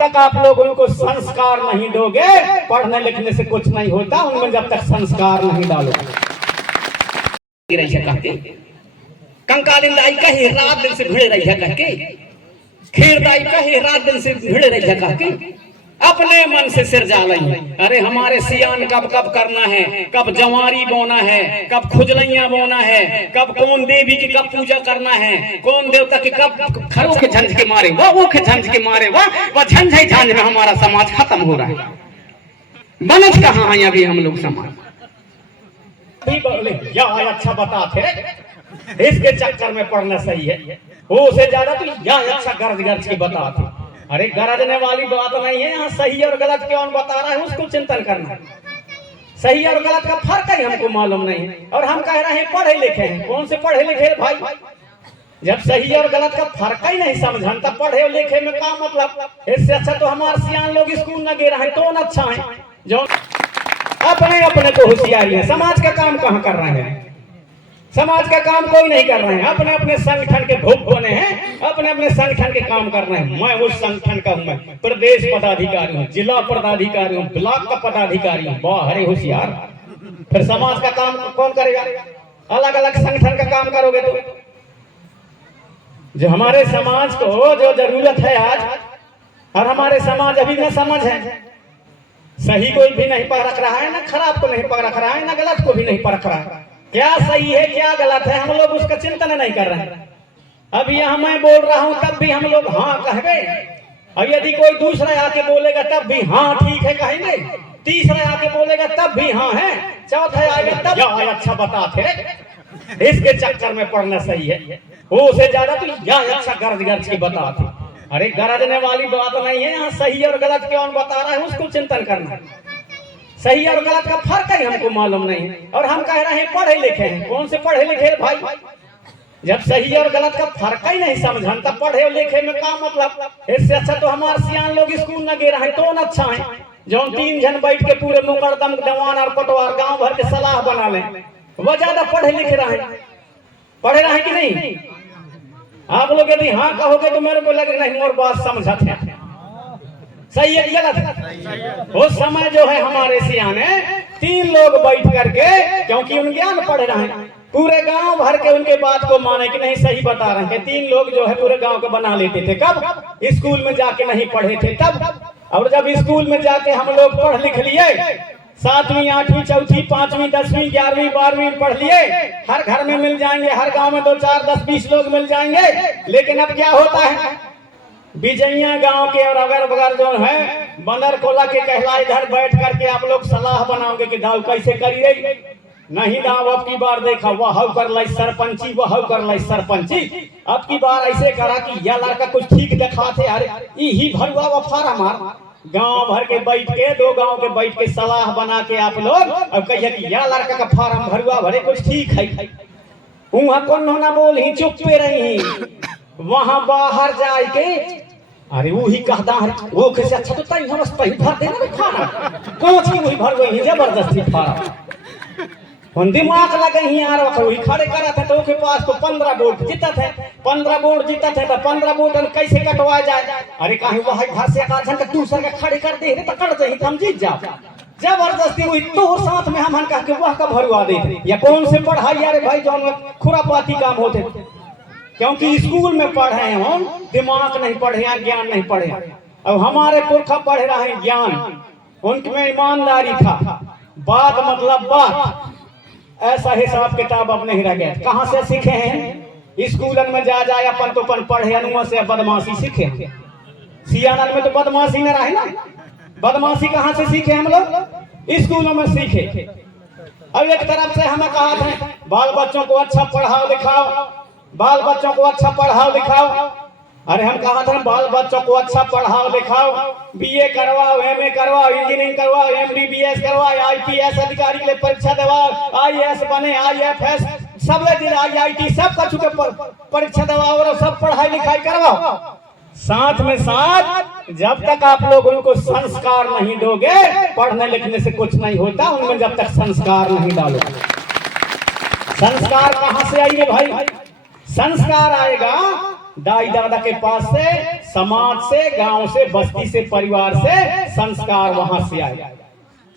तक आप लोग उनको संस्कार नहीं दोगे, पढ़ने लिखने से कुछ नहीं होता। उनमें जब तक संस्कार नहीं डालोगे कंकालिन दाई कहे रात दिन से भिड़े रही है करके, खीर दाई कहे रात दिन से भिड़े रही है करके, अपने मन से सिर जा रही है। अरे हमारे सियान कब कब करना है, कब जवारी बोना है, कब खुजलैया बोना है, कब कौन देवी की कब पूजा करना है, कौन देवता की कब खरों के झंझ के मारे वो के झंझ के मारे वह झंझ ही झंझ में हमारा समाज खत्म हो रहा है। बनत कहाँ है अभी हम लोग समाज या अच्छा बताते इसके चक्कर में पढ़ना सही है, उससे ज्यादा तो या अच्छा गर्ज गर्ज की बताते। अरे गरजने वाली बात नहीं है, यहाँ सही और गलत कौन बता रहा है उसको चिंतन करना है। सही और गलत का फर्क ही हमको मालूम नहीं है, और हम कह रहे हैं पढ़े लिखे हैं। कौन से पढ़े लिखे भाई? जब सही और गलत का फर्क ही नहीं समझन तब पढ़े लिखे में क्या मतलब? इससे अच्छा तो हमारे सियान लोग स्कूल न गे रहे हैं तो अच्छा है, जो अपने अपने को होशियारी है। समाज का काम कहाँ कर रहे हैं? समाज का काम कोई नहीं कर रहे हैं, अपने अपने संगठन के भोग बने हैं, अपने अपने संगठन के काम कर रहे हैं। मैं उस संगठन का हूं, मैं प्रदेश पदाधिकारी हूँ, जिला पदाधिकारी हूँ, ब्लॉक का पदाधिकारी हूँ। वाह अरे होशियार। फिर समाज का काम कौन करेगा? अलग अलग संगठन का काम करोगे तो जो हमारे समाज को जो जरूरत है आज, और हमारे समाज अभी न समझ है। सही कोई भी नहीं परख रहा है, ना खराब को नहीं परख रहा है, ना गलत को भी नहीं परख रहा है। क्या सही है क्या गलत है हम लोग उसका चिंतन नहीं कर रहे हैं। अब यहाँ मैं बोल रहा हूँ तब भी हम लोग हाँ कहेंगे, और यदि कोई दूसरा आके बोलेगा तब भी हाँ ठीक है कहेंगे, तीसरा आके बोलेगा तब भी हाँ है, चौथा आएगा तब या अच्छा बताते। इसके चक्कर में पढ़ना सही है, उससे ज्यादा तो या अच्छा गर्ज गर्ज की बताते। अरे गरजने वाली बात नहीं है, यहाँ सही और गलत कौन बता रहा है उसको चिंतन करना है। सही और गलत का फर्क ही हमको मालूम नहीं है, और हम कह रहे हैं पढ़े लिखे हैं। कौन से पढ़े लिखे भाई? जब सही और गलत का फर्क ही नहीं समझन तब पढ़े लिखे में क्या मतलब? इससे अच्छा तो हमारे सियान लोग स्कूल न गे रहे हैं तो अच्छा है, जो 3 जन बैठ के पूरे मुकदम जवान और पटवार गांव भर के सलाह बना लें, वो ज्यादा पढ़े लिखे रहे। पढ़े रहे कि नहीं? आप लोग यदि हाँ कहोगे तो मेरे को लगे नहीं और बात समझते हैं। सही है गलत? उस समय जो है हमारे सियाने 3 लोग बैठ करके, क्योंकि उन ज्ञान पढ़ रहे हैं, पूरे गांव भर के उनके बात को माने कि नहीं सही बता रहे हैं। 3 लोग जो है पूरे गांव को बना लेते थे। कब? स्कूल में जाके नहीं पढ़े थे तब। और जब स्कूल में जाके हम लोग पढ़ लिख लिए, 7वीं 8वीं चौथी 5वीं 10वीं 11वीं 12वीं पढ़ लिए, हर घर में मिल जाएंगे, हर गाँव में 2 4 10 20 लोग मिल जाएंगे। लेकिन अब क्या होता है, बिजैया गांव के और अगर बगैर जो है बंदर कोला के कहला इधर बैठ करके आप लोग सलाह बनाओगे कि दाव कैसे करिए। नहीं दाव अब की बार देखा वह कर लाई सरपंची, वह कर लाई सरपंची, अब की बार ऐसे करा कि यह लड़का कुछ ठीक दिखाते। अरे ही भरुआ वो फारा मार। गांव भर के बैठ के 2 गांव के बैठ के सलाह बना के आप लोग अब कहिए कि यह लड़का का फार्म भरुआ भरे कुछ ठीक है। वहां कौन ना बोल ही चुप पे रही, वहां बाहर जाए के अरे वो ही कहता है वो कैसे अच्छा तो तई हम तई भर देना खाना कौन सी वही भर गई जबरदस्ती फारा कौन दिमाग लगे ही यार। वही खड़े करा था तो के पास तो 15 वोट जीता थे, 15 वोट जीता थे तो 15 वोट कैसे कटवाया जाए? अरे कहीं वही घर से एक आधन का दूसरा का खड़े कर दे तो कर दे हम जीत जाओ। जबरदस्ती हुई तो साथ में हम कह के वह का भरवा दे या कौन से पढ़ाई। अरे भाई जो खुरापाती काम होते, क्योंकि स्कूल में पढ़े हैं हम, दिमाग नहीं पढ़े हैं, ज्ञान नहीं पढ़े हैं। अब हमारे पुरखा पढ़ रहे हैं ज्ञान, उनमें ईमानदारी था, बात मतलब बात, ऐसा हिसाब किताब अब नहीं रह गया। कहाँ से सीखे हैं? स्कूलन में जा जाए अपन तो अपन पढ़े अनुआ से बदमाशी सीखे। सियानन में तो बदमाशी न रहे ना, बदमाशी कहाँ से सीखे हम लोग? स्कूलों में सीखे। अब एक तरफ से हमें कहा था बाल बच्चों को अच्छा पढ़ाओ लिखाओ, बाल बच्चों को अच्छा पढ़ाओ लिखाओ। अरे हम कहा था बाल बच्चों को अच्छा पढ़ाओ लिखाओ, BA करवाओ, MA करवाओ, इंजीनियरिंग करवाओ, MBBS करवाओ, IPS अधिकारी के लिए परीक्षा दवाओ, IAS बने, IFS सब ले IIT सब का चुके परीक्षा दवाओ और सब पढ़ाई लिखाई करवाओ। साथ में साथ जब तक आप लोग उनको संस्कार नहीं दोगे, पढ़ने लिखने से कुछ नहीं होता। उनमें जब तक संस्कार नहीं डालोगे, संस्कार कहाँ से आएंगे भाई? संस्कार आएगा दाई दादा के पास से, समाज से, गांव से, बस्ती से, परिवार से संस्कार वहां से आएगा।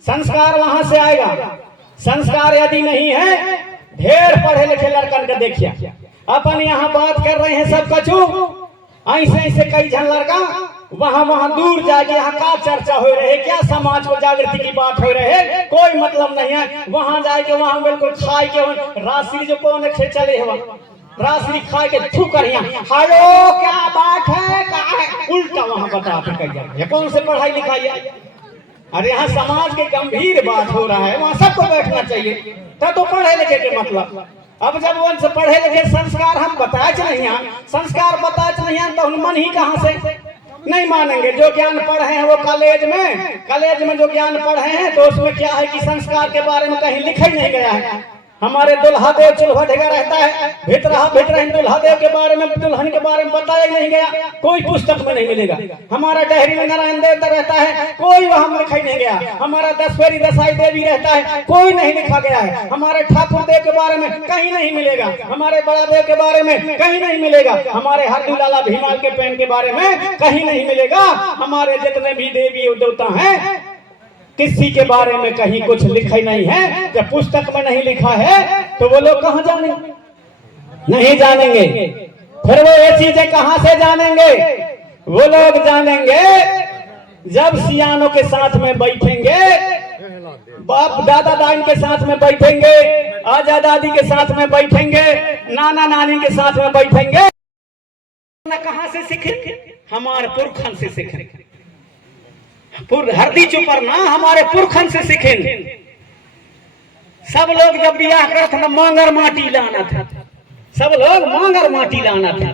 संस्कार वहां से आएगा। संस्कार यदि नहीं है, ढेर पढ़े लिखे लड़कन का देखिए, अपन यहाँ बात कर रहे हैं सब कछु, ऐसे ऐसे कई जन लड़का वहां दूर जाके यहाँ का चर्चा हो रहे, क्या समाज को जागृति की बात हो रहे, कोई मतलब नहीं है। वहां जाके वहां बिल्कुल खाए के राशि जो कौन खे चले है, राशि खाए के थू कर हेलो क्या बात है, उल्टा वहां बताते कहिए कौन से पढ़ाई लिखाई है। अरे यहाँ समाज के गंभीर बात हो रहा है, वहां सबको बैठना चाहिए। तो पढ़े लिखे के मतलब, अब जब वो पढ़े लिखे संस्कार हम बताए नहीं, संस्कार बताए नहीं तो मन ही कहाँ से नहीं मानेंगे। जो ज्ञान पढ़े हैं वो कॉलेज में जो ज्ञान पढ़े हैं, तो उसमें क्या है कि संस्कार के बारे में कहीं लिखा ही नहीं गया है। हमारे दुल्हा देव चूल्हा ढेगा रहता है, भितरही दुल्हा देव के बारे में, दुल्हन के बारे में बताया नहीं गया, कोई पुस्तक में नहीं मिलेगा। हमारा डेहरी में नारायण देवता रहता है, कोई वहां में लिखा ही नहीं गया। हमारा दसवेरी दसाई देवी रहता है, कोई नहीं लिखा गया है। हमारे ठाकुर देव के बारे में कहीं नहीं मिलेगा, हमारे बड़ा देव के बारे में कहीं नहीं मिलेगा, हमारे हरदू लाला भीमाल के पेन के बारे में कहीं नहीं मिलेगा। हमारे जितने भी देवी देवता हैं, किसी के बारे में कहीं कुछ लिखा ही नहीं है। जब पुस्तक में नहीं लिखा है तो वो लोग कहाँ जानेंगे? नहीं जानेंगे। फिर वो ये चीजें कहां से जानेंगे? वो लोग जानेंगे जब सियानों के साथ में बैठेंगे, बाप दादा दादी के साथ में बैठेंगे, आजा दादी के साथ में बैठेंगे, नाना नानी के साथ में बैठेंगे। कहां से सीखेंगे? हमारे पुरखन से सीखेंगे। हरदी चुपर ना, हमारे पुरखन से सीखेंगे। सब लोग जब ब्याह करते थे मांगर माटी लाना था, सब लोग मांगर माटी लाना था।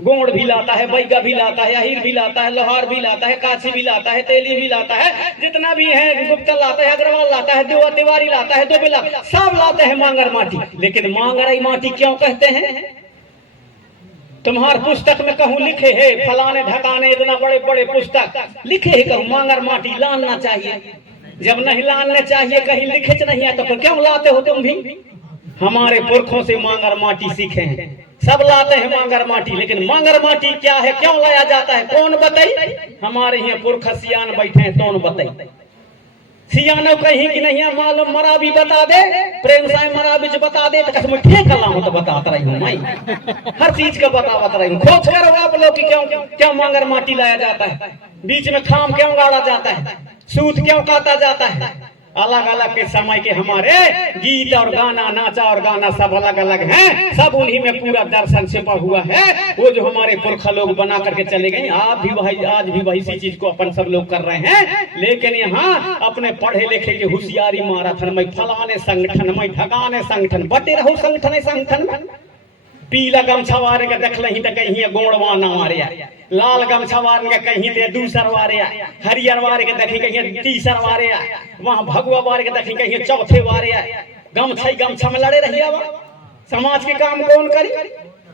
गोड़ भी लाता है, बैगा भी लाता है, अहिर भी लाता है, लोहार भी लाता है, काछी भी लाता है, तेली भी लाता है, जितना भी है गुप्ता लाता है, अग्रवाल लाता है, तिवारी लाता है, दुबेला, सब लाते हैं मांगर माटी। लेकिन मांगराई माटी क्यों कहते हैं? तुम्हार पुस्तक में कहूँ लिखे है, फलाने ढकाने इतना बड़े बड़े पुस्तक लिखे है, कहूँ मांगर माटी लाना चाहिए। जब नहीं लाने चाहिए, कहीं लिखे नहीं है, तो फिर क्यों लाते हो तुम भी? हमारे पुरखों से मांगर माटी सीखे हैं, सब लाते हैं मांगर माटी। लेकिन मांगर माटी क्या है, क्यों लाया जाता है, कौन बताई? हमारे यहाँ पुरख सियान बैठे हैं, कौन बताई? सियानो कहीं की नहीं है मालूम, मरा भी बता दे, प्रेम साई मरा भी बता दे, तो कसम ठीक कला तो बताता रही हूँ मैं, हर चीज का बताता रही हूँ। खोज करो आप लोग की क्यों मांगर माटी लाया जाता है, बीच में खाम क्यों गाड़ा जाता है, सूत क्यों काटा जाता है। अलग अलग के समय के हमारे गीत और गाना, नाचा और गाना सब अलग अलग हैं, सब उन्हीं में पूरा दर्शन छिपा हुआ है। वो जो हमारे पुरखा लोग बना करके चले गए, आप भी वही, आज भी वही सी चीज को अपन सब लोग कर रहे हैं। लेकिन यहाँ अपने पढ़े लिखे के होशियारी माराथन में, फलाने संगठन में, ढगाने संगठन, बटे रहो संगठन में। पीला गमछा वारे के देख लही तो कहीं गोड़वा ना मारे, लाल गमछा वारे के कहीं दे दूसर वारे, हरियर वारे के देखी कहीं तीसर वारे, वहां भगवा वारे के देखी कहीं चौथे वारे। गमछा में लड़े रहिए, समाज के काम कौन करी?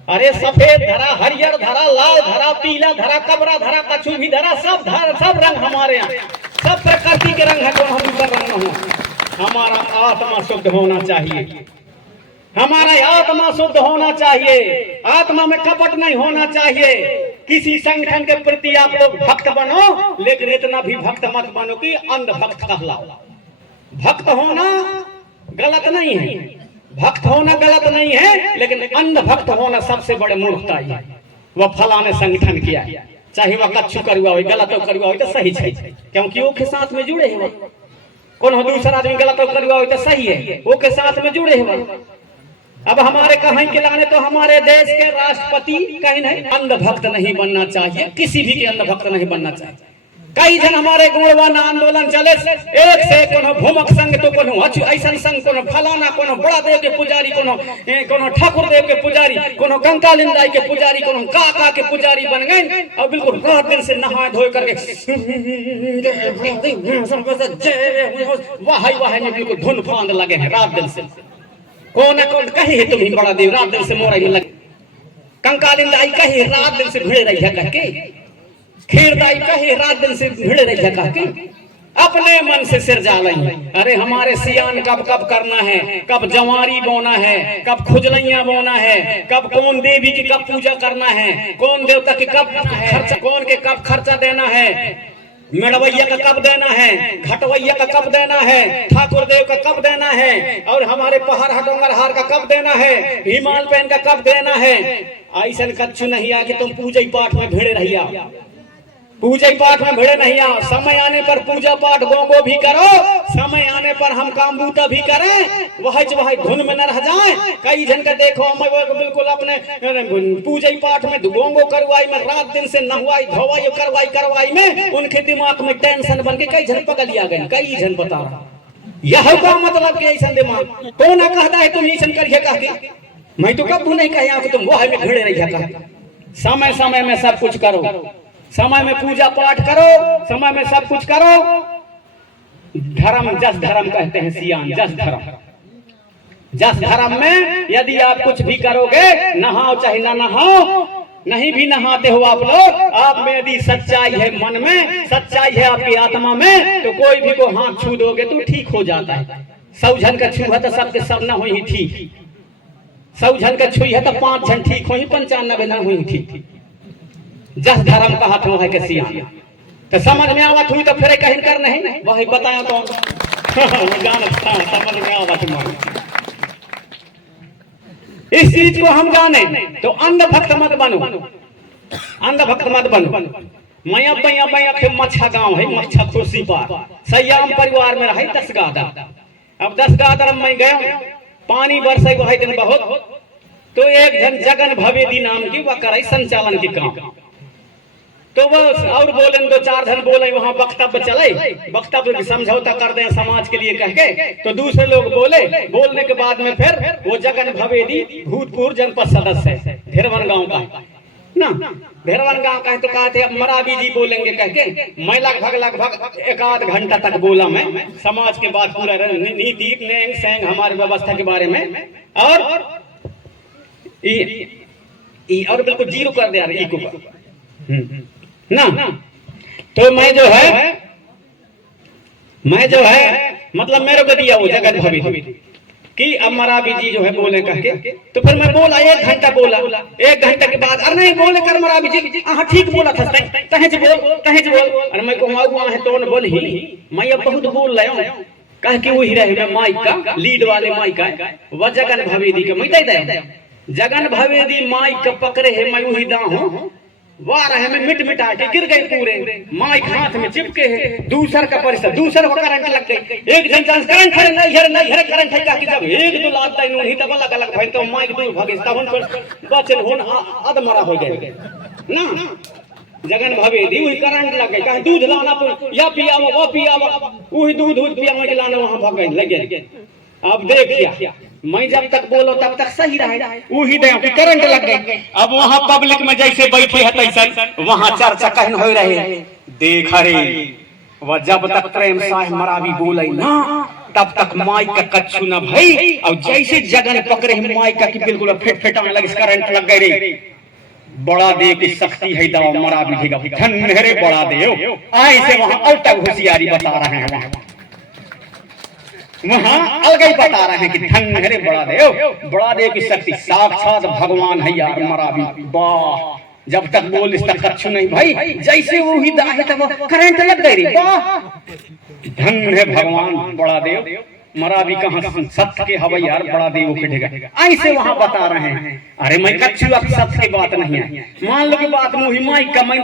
अरे सफेद धरा, हरियर धरा, लाल धरा, पीला धरा, कबरा धरा, कछु भी धरा, सब रंग हमारे यहाँ, सब प्रकृति के रंग है, कौन हम दूसरा रंग हो। हमारा आत्मा शुद्ध होना चाहिए, हमारा आत्मा शुद्ध होना चाहिए, आत्मा में कपट नहीं होना चाहिए। किसी संगठन के प्रति आप लोग भक्त बनो, लेकिन इतना भी भक्त मत बनो कि अंध भक्त कहलाओ। भक्त होना गलत नहीं है, भक्त होना गलत नहीं है, लेकिन अंध भक्त होना सबसे बड़े मूर्खता है। वह फलाने संगठन किया, चाहे वह कच्छु करुआ हो, गलत करुआ हो तो सही है, क्योंकि वो के साथ में जुड़े हैं। कौन दूसरा आदमी गलत करुआ हो तो सही है, वो के साथ में जुड़े हैं। अब हमारे कहीं के लाने तो हमारे देश के राष्ट्रपति कहीं नहीं, अंध भक्त नहीं बनना चाहिए, किसी भी के अंध भक्त नहीं बनना चाहिए। कई जन हमारे गुणवान आंदोलन चले, एक से कोनो भूमक संघ तो कोनो ऐसा संघ, कोनो फलाना, कोनो बड़ा देव के पुजारी, कोनो ठाकुर देव के पुजारी, कोनो कंका लिंदाई के पुजारी, कोनो काका के पुजारी बन गए। और बिल्कुल रात दिन से नहा धोए करके वाह में बिल्कुल धुन फांद लगे हैं रात दिन से। कौन कहे है तुम्हें बड़ा देव, रात दिन से मोराई में लगे। कंकालिन दाई कहे रात दिन से भिड़ रही है कहके, खीर दाई कहे रात दिन से भिड़ रही है कहके। अपने मन से सिर जाला ही। अरे हमारे सियान कब कब करना है, कब जवारी बोना है, कब खुजलैया बोना है, कब कौन देवी की कब पूजा करना है, कौन देवता की कब खर्चा, कौन के कब खर्चा देना है, मेड़वैया का कब देना है, घटवैया का कब देना है, ठाकुर देव का कब देना है, और हमारे पहाड़ हटोंगर हार का कब देना है, हिमाल पेन का कब देना है। ऐसा कच्चू नहीं आ कि तुम पूजा पाठ में भिड़े रहिया, पूजा पाठ में भिड़े नहीं आओ। समय आने पर पूजा पाठ गोंगो भी करो, समय आने पर हम काम बूता भी करें, वह धुन में न रह जाए। कई जन का देखो मैं बिल्कुल अपने पूजा पाठ में गोंगो करवाई में रात दिन से नहवाई धोवाई करवाई में उनके दिमाग में टेंशन बन के कई जन पगलिया गए। कई जन बता रहा यह का मतलब कि ऐसा दिमाग कौन कहता है तुम ऐसा करिए कहते, मैं तो कब नहीं कहा कि तुम वह में भिड़े रहिए कहते। समय समय में सब कुछ करो, समय में पूजा पाठ करो, समय में सब कुछ करो। धर्म जस धर्म कहते हैं सियान, जस धर्म। जस धर्म में यदि आप कुछ भी करोगे, नहाओ चाहे ना नहाओ, नहीं भी नहाते हो आप लोग, आप में यदि सच्चाई है मन में, सच्चाई है आपकी आत्मा में, तो कोई भी को हाथ छू दोगे तो ठीक हो जाता है। 100 जन का छू है तो सबके सब न हुई ठीक, 100 जन का छुई है तो 5 जन ठीक हुई, 95 न हुई ठीक। जस धर्म का हाथ है के सियान। तो समझ में आवत हुई तो फिर कहीं कर नहीं वही बताया तो समझ में आवत हुई। इस चीज को हम जाने तो अंधभक्त मत बनो, अंधभक्त मत बनो। मैं मच्छा गांव है, मच्छा खुर्सी पर सयाम परिवार में रही 10 गादा। अब 10 गादा मैं गया, पानी बरसे वही दिन बहुत, तो एक जन जगन भवेदी नाम की वह करे संचालन की काम। तो वो और बोले 2-4 जन बोले, वहां वक्तव्य चले, वक्तव्य समझौता कर दें समाज के लिए कह के। तो दूसरे लोग बोले, बोलने के बाद में फिर वो जगन भवेदी भूतपूर्व जनपद सदस्य है धेरवन गांव का ना, धेरवन गांव का है। तो कहते अब मरावी जी बोलेंगे कह के मैं लगभग 1 घंटा तक बोला मैं समाज के बाद पूरा नीति नेंग सेंग हमारे व्यवस्था के बारे में, और बिल्कुल जीरो कर दिया ई को ना। तो मैं जो है मतलब मेरे को दिया वो जगत भवेदी कि अब मरावी जी जो है बोले कह के। तो फिर मैं बोला 1 घंटा बोला, 1 घंटे के बाद अरे नहीं बोले कर मरावी जी, हाँ ठीक बोला था तहेज बोल। अरे मैं कहूँ है तो बोल ही मैं अब बहुत बोल रहा हूँ कह के वही रहे माइक का लीड वाले माइक का वह जगन भवेदी के मैं दे जगन भवेदी माइक का पकड़े है, मैं वही दा हूँ वाह रहे में मिटा के गिर गए पूरे, माइक हाथ में चिपके है। दूसर का परिसर दूसर को करंट लग गई, एक जन करंट है नहीं करंट है कि जब 1-2 लाख नहीं तब अलग भाई तो माइक दूर भागे तब उन पर बचल होन अधमरा हो गए ना। जगन भवेदी वही करंट लग गई, कहे दूध लाना या पियावा वो पियावा, वही दूध पियावा के लाना वहां भाग गए लगे। अब देखिए मैं जब तक बोलो तब तक सही रहे, वही दे करंट लग गई। अब वहां पब्लिक में जैसे बैठे है तैसा वहां चर्चा कहन हो रहे, देख रे वह जब तक प्रेम साह मरावी बोले ना तब तक माइक का कच्छु न भाई, और जैसे जगन पकड़े माइक का कि बिल्कुल फिटफिटाने लगे, करंट लग गए रे। बड़ा देव की शक्ति है दवा मरावी देगा धन रे बड़ा देव। ऐसे वहां अलग होशियारी बता रहे हैं, वहां अलग ही बता रहे हैं कि धन है बड़ा देव की शक्ति साक्षात भगवान है यार मरावी। वाह जब तक बोल इस तक कच्छु नहीं भाई, जैसे वो ही दाहे तब करंट लग गई रे। वाह धन है भगवान बड़ा देव मरावी कहाँ सत्य के हवाई यार बड़ा देव उठेगा। ऐसे वहां बता रहे हैं। अरे मैं कच्छु अब सत्य की बात नहीं है, मान लो की बात मुही माइक का मैं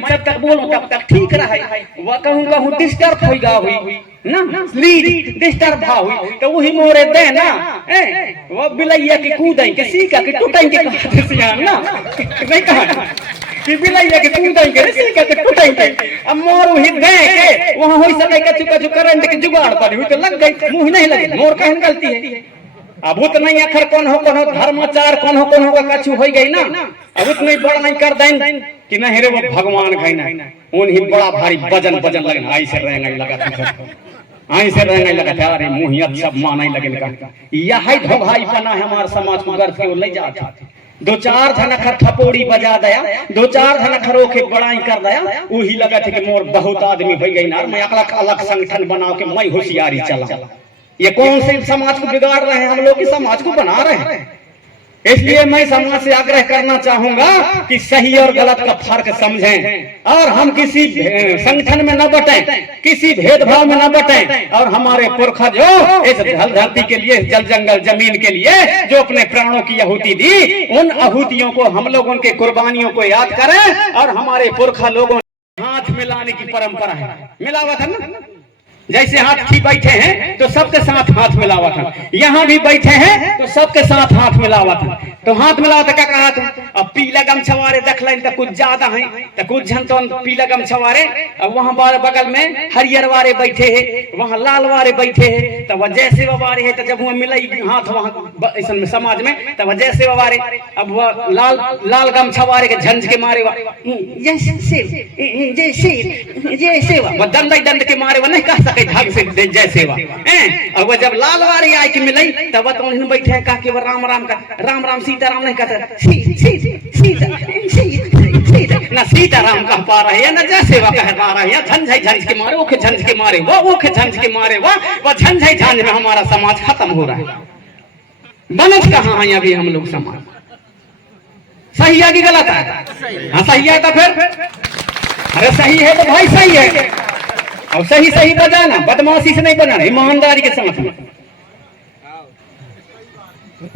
जब तक बोलूं तब तक ठीक रहा, वह कहूँ डिस्टर्ब होगा हुई ना लीड डिस्टर्ब हुई तो वही मोरे दे ना वो बिलैया के कूदें के सीका के टूटेंगे ना नहीं कहा कि बिलैया के कूदेंगे सीका के टूटेंगे। अब मोर वही दे के वहां होई सके कछु करंट के जुगाड़ पर हुई तो लग गई, मुंह नहीं लगे मोर कहन गलती है। अब उत नहीं आखिर कौन हो धर्माचार कौन हो का कछु हो गई ना, अब उत नहीं बड़ा नहीं कर दें कि नहीं रे वो भगवान गई ना उन्हीं बड़ा भारी वजन लगना ऐसे रहेंगे लगा ऐसे रहने लगा था। अरे मुँह सब माना ही लगे लगा, यही धोखाई बना है हमारे समाज को गर्भ के ले जाते दो चार धनखर थपोड़ी बजा दया, दो चार धनखरों के बड़ाई कर दया, वही लगा थे कि मोर बहुत आदमी हो गई ना, मैं अलग अलग संगठन बना के मैं होशियारी चला। ये कौन से समाज को बिगाड़ रहे हैं? हम लोग की समाज को बना रहे हैं। इसलिए मैं समाज से आग्रह करना चाहूंगा कि सही और गलत का फर्क समझें और हम किसी संगठन में न बटें, किसी भेदभाव में न बटें, और हमारे पुरखा जो इस धरती के लिए, जल जंगल जमीन के लिए जो अपने प्राणों की आहुति दी, उन आहुतियों को हम लोग उनके कुर्बानियों को याद करें। और हमारे पुरखा लोगों हाथ मिलाने की परंपरा है, मिलावत है ना, जैसे हाथी बैठे हैं तो सबके साथ हाथ मिलावत है, यहाँ भी बैठे हैं तो सबके साथ हाथ मिलावत है। तो हाथ मिलावत क्या कहा था? अब पीला गमछवारे देख लें तो कुछ ज्यादा है, तो कुछ जन तो पीला गमछवारे, अब वहाँ बगल में हरियर वारे बैठे हैं, वहाँ लाल वारे बैठे हैं, तो वह जैसे वारे है, तो जब वह मिले हाथ वहाँ ऐसा समाज में, तो वह जैसे वारे, अब वह लाल गमछवारे के झंझ के मारे जैसे वह दंड के मारे वह नहीं कह सके ढंग से जैसे वह। अब जब लाल वारी आई के मिलई तब तो उन्हें बैठे कहा कि वो राम राम का, राम राम सीताराम नहीं कहते, ना सीताराम कह पा रहे हैं, ना जैसे वह कह पा रहे हैं। झंझ के मारे, ओखे झंझ के मारे वह, ओखे झंझ के मारे वह झंझ में हमारा समाज खत्म हो रहा है। बनत कहाँ है अभी हम लोग समाज? सही है कि गलत है? हाँ सही है तो फिर, अरे सही है तो भाई सही है, और सही सही बजाना, बदमाशी से नहीं बनाना, ईमानदारी के साथ में।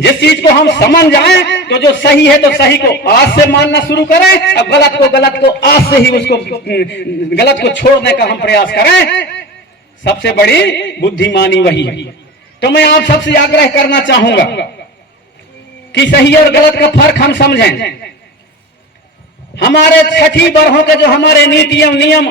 जिस चीज को हम समझ जाएं तो जो सही है तो सही को आज से मानना शुरू करें, अब गलत को आज से ही उसको गलत को छोड़ने का हम प्रयास करें। सबसे बड़ी बुद्धिमानी वही है। तो मैं आप सबसे आग्रह करना चाहूंगा कि सही और गलत का फर्क हम समझें। हमारे 60 वर्षों के जो हमारे नीति एवं नियम